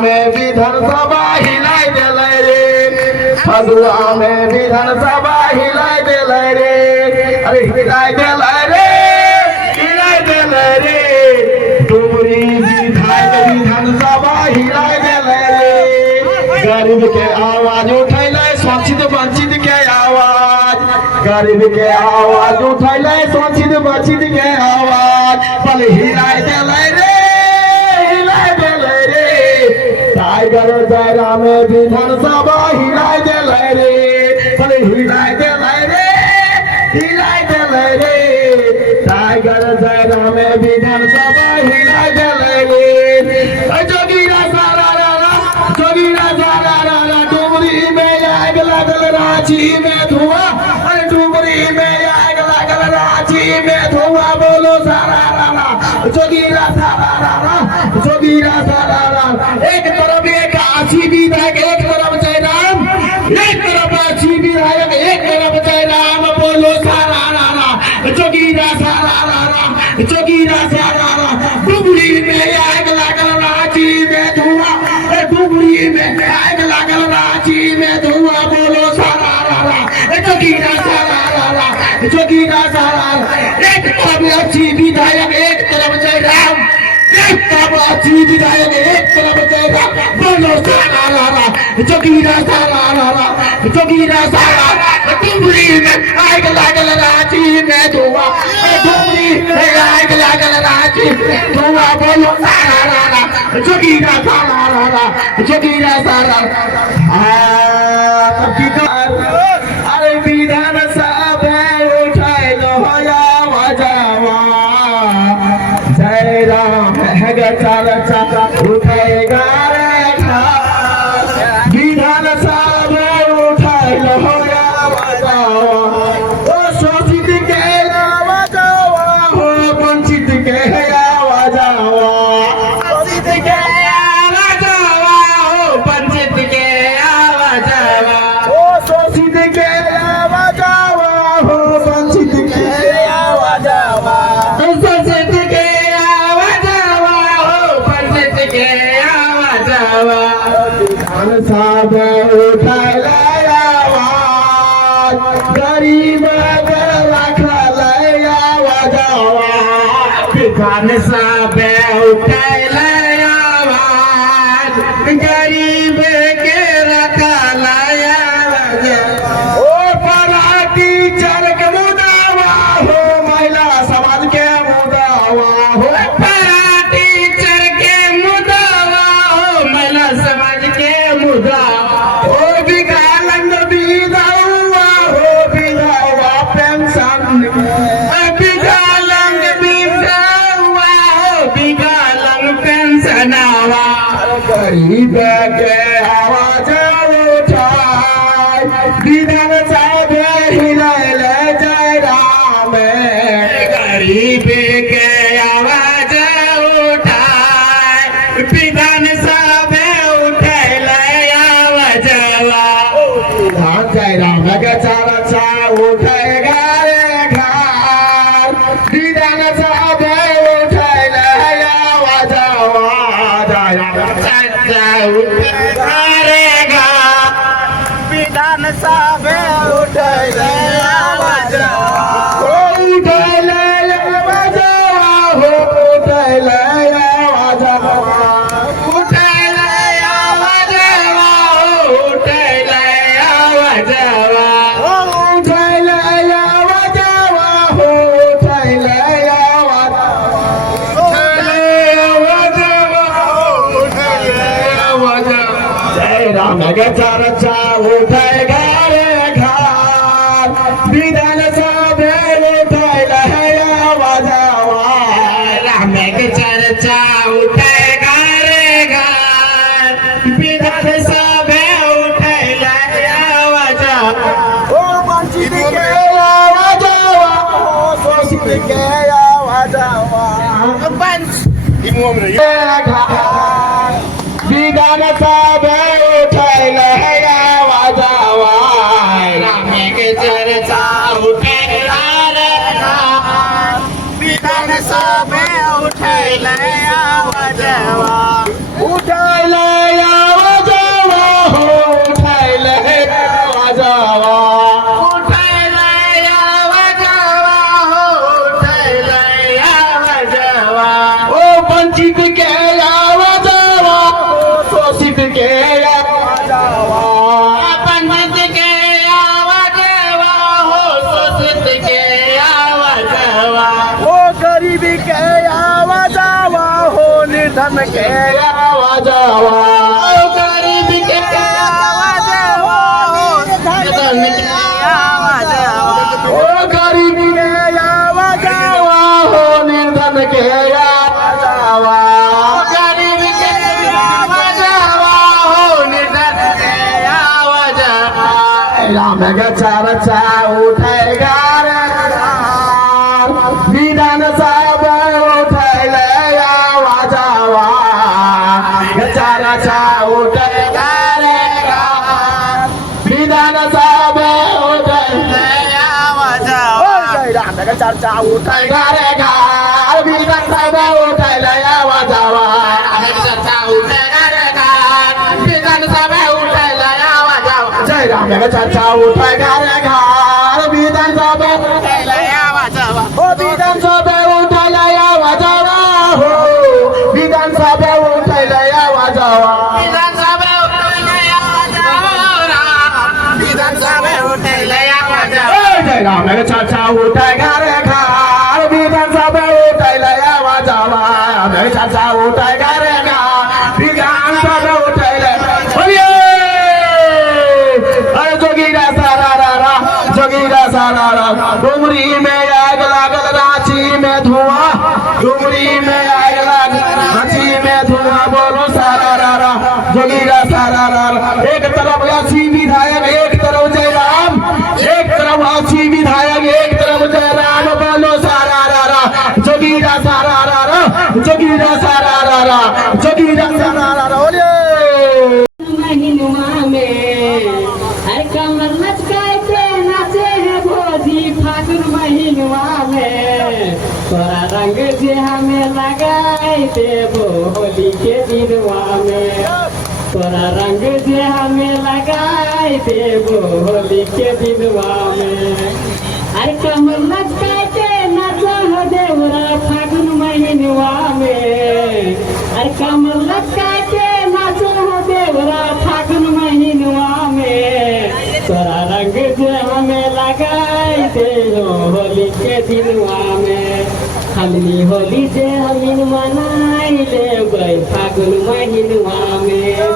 में विधानसभा हिलाई देले रे, फगुआ में विधानसभा हिलाई देले रे, अरे हिलाई देले रे, हिलाई देले रे, डुमरी विधायक विधानसभा हिलाई देले रे, गरीब के आवाज उठैले शोषित वंचित के आवाज, गरीब के आवाज उठैले शोषित वंचित के आवाज, पल हिलाई देले रे, टाइगर जयराम विधानसभा हिलाई देले रे, पल हिलाई देले रे, हिलाई देले रे, टाइगर जयराम विधानसभा हिलाई देले रे, जोगीरा सारा रा, जोगीरा सारा रा, डुमरी में आग लागल रांची में धुआं, अरे डुमरी में आग लागल रांची में धुआं, बोलो सारा रा, जोगीरा सारा रा, जोगीरा सारा रा, एक तरफ एक आशी विधायक, एक तरफ जयराम, एक तरफ आशी विधायक, एक तरफ जयराम, बोलो सारा रा, जोगीरा सारा रा, जोगीरा सारा रा, डुमरी में आग लागल रांची में धुआं, डुमरी में आग लागल रांची में धुआं, बोलो सारा रा, जोगीरा सारा रा, जोगीरा सारा रा, एक तरफ आशी विधायक, एक तरफ जयराम, एक तरफ आशी विधायक, एक तरफ जयराम, बोलो सारा रा, जोगीरा सारा रा, जोगीरा सारा, डुमरी में आग लागल रांची में धुआं, डुमरी में आग लागल रांची में धुआं, बोलो सारा रा, जोगीरा सारा रा, जोगीरा सारा, अरे विधानसभा उठाइलो आवाजवा, जयराम है चर्चा उठेगा रे खास, विधानसभा उठाइलो आवाजवा, ओ शोषित के आवाजवा, हो वंचित के आवाजवा, शोषित के आवाजवा, हो वंचित के आवाजवा, ओ शोषित के आवाजवा, हो वंचित के आवाजवा, शोषित के आवाजवा, हो वंचित के आवाजवा, विधानसभा उठाइले आवाज, गरीब के रखले आवाजवा, विधानसभा उठाइले आवाज, गरीब के रखले आवाज, ओ बड़ा टीचर के मुदावा, हो महिला समाज के मुदावा, हो बड़ा टीचर के मुदावा, हो महिला समाज के मुदा, ओ विकलांग विधवा, हो विधवा पेंशन, विकलांग विधवा, हो विकलांग पेंशनवा, गरीब के आवाज उठाए, विधानसभा हिलाइले जयराम, गरीब के आवाज उठाए, विधानसभा उठैले आवाजवा, जयराम के चर्चा उठेगा रे घर, विधानसभा उठैले आवाजवा, चर्चा उठेगा रे घर, विधानसभा उठैले आवाजवा, उठैले आवाजवा, हो उठैले आवाजवा, उठैले आवाजवा, हो उठैले आवाजवा, उठैले आवाजवा, हो उठैले आवाजवा, उठैले आवाजवा, जयराम के चर्चा उठेगा रे घर, विधानसभा उठैले आवाजवा, राम के चर्चा उठेगा रे घर, विधानसभा उठैले आवाजवा, ओ वंचित के आवाजवा, ओ शोषित के आवाजवा, विधानसभा उठैले आवाजवा, राम के चर्चा उठेगा रे घर, विधानसभा उठैले आवाजवा, उठैले आवा जावा हो उठायला आवा जावा उठायला यावा जावा हो उठायला यावा जावा ओ वंचित के आवा जावा शोषित के आवा जावा पंडित के यावा जावा हो शोषित के यावा जावा ओ गरीबी के आवा जावा हो निर्धन के आवा जावा ओ गरीब के यावा जावा हो धन के यावा जावा ओ गरीबी के आवा जावा हो निर्धन के आवा जावा गरीब के यावा जावा हो निधन के यावा जावा राम का चर्चा उठेगा विधान साहब उठैले आवा जावा चर्चा उठेगा विधान साहब उठैले यावा जावा राम का चर्चा उठेगा विधान साहब उठैले आवा जावा चर्चा उठेगा रे गान विधान सभा उठेला यावा जावा जय राम का चर्चा उठेगा विधान साहब उठेला यावा जावा ओ विधानसभा उठायला यावा जावा हो विधानसभा उठायला यावा जावा विधान सभा उठेला यावा जावा विधान सभा उठेला यावा जावा जय राम चर्चा उठाय रे खार विधानसभा उठायला यावा जावा चर्चा उठाय रे विधानसभा उठायला अरे जोगीरा सारा डुमरी में आग लागल रांची में धुआं डुमरी में आग लागल रांची में धुआं बोलो सारा जोगीरा सारा एक तरफ अच्छी विधायक एक तरफ जयराम एक तरफ अच्छी विधायक एक तरफ जयराम बोलो सारा जोगीरा सारा जोगीरा सारा बोलिए महिनुआ में हर कमर लचकाते नाचे है भोजी फागुन महिनुआ में तोरा रंग जे हमें लगाए देबो होली के दिनवा में तोरा रंग जे हमें लगाए देबो होली के दिनवा में हर कमर लचकाते नाचे हो देवरा फागुन महिनुआ में हर कमर लचकाते नाचे हो देवरा फागुन महिनुआ में तोरा रंग जे हमें लगाए दे होली के दिनवा में हमनी होली जे हमीन मनाई ले फागुन महिनुआ में जो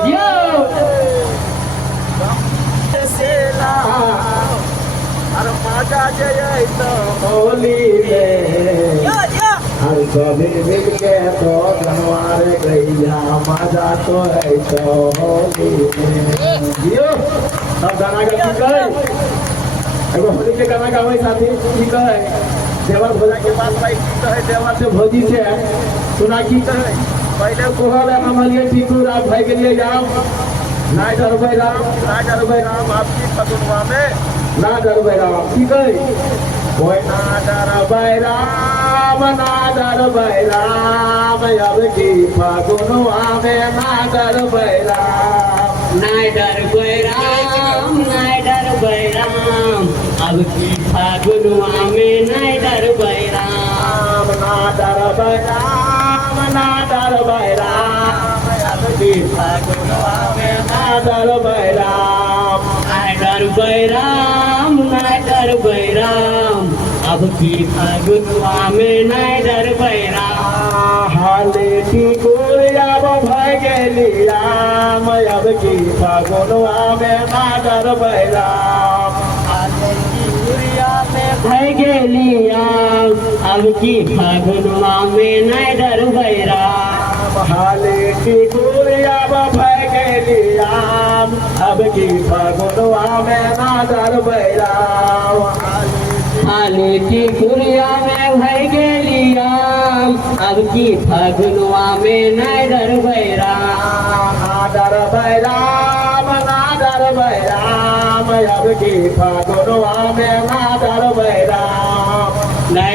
होली में हर सभी मिल के तो जनवारे गैया मजा तो है तो होली में जियो सब गाना का ठीक है एगो होली के गाना गावे साथी ठीक है देवर भोजा के पास भाई ठीक है देवर से भोजी से सुना की कहे पहले कोहल हमारे टीकू राम भाई के लिए जाओ ना डरबै राम आपकी फतुआ में ना डरबै राम ठीक है कोई ना डरबै राम अब की फागुनवा में ना डरबै राम नाय डर बैराम अब की फागुनवा में नाय डर बैराम ना डरबै राम अब की फागुनवा में ना डरबै राम नाय डर बैराम अब की फागुनवा में नाय डर बैराम हाले की गोरिया भय गेली राम अब की फागुनवा में ना डरबै राम भय गेली अब की फागुनवा में नाय डर बैराम हाले की गोरिया भय गेली राम अब की फागुनवा में ना डरबै राम हाले की गुड़िया में भय गेली अब की फागुनवा में नाय डर बैराम ना डरबै राम अब की फागुनवा में ना डरबै राम नाय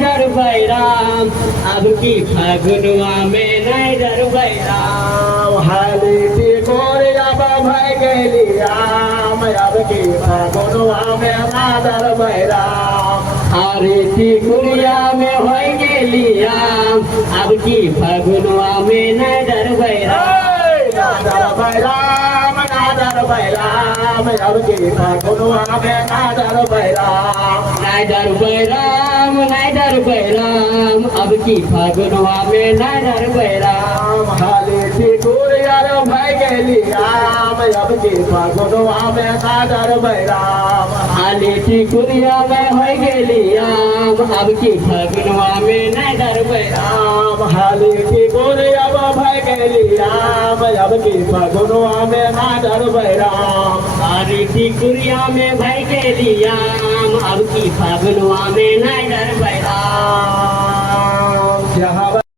डर बैराम अब की फागुनवा में नहीं डरबै राम हाली टिकोरिया भाई गेली राम अब की फागुनवा में नादर बैराम अरे टिकुरिया में हो गेली राम अब की फागुनवा में नहीं डरबै राम नादर बैराम अब की फागुनवा में नादर बैराम नहीं डरबै राम नहीं डरबै राम अब की फागुनवा में नहीं डरबै राम हाली टिकोरिया भाई गेली राम अब की फागुनवा में नादर बैराम हाली टिकुरिया में हो गेली राम अब की फागुनवा में नहीं डरबै राम हाली टिकोरिया भाई गेली राम अब की फागुनवा में नादर बैराम हाली टिकुरिया में भाई गेली राम अब की फागुनवा में नहीं डरबै राम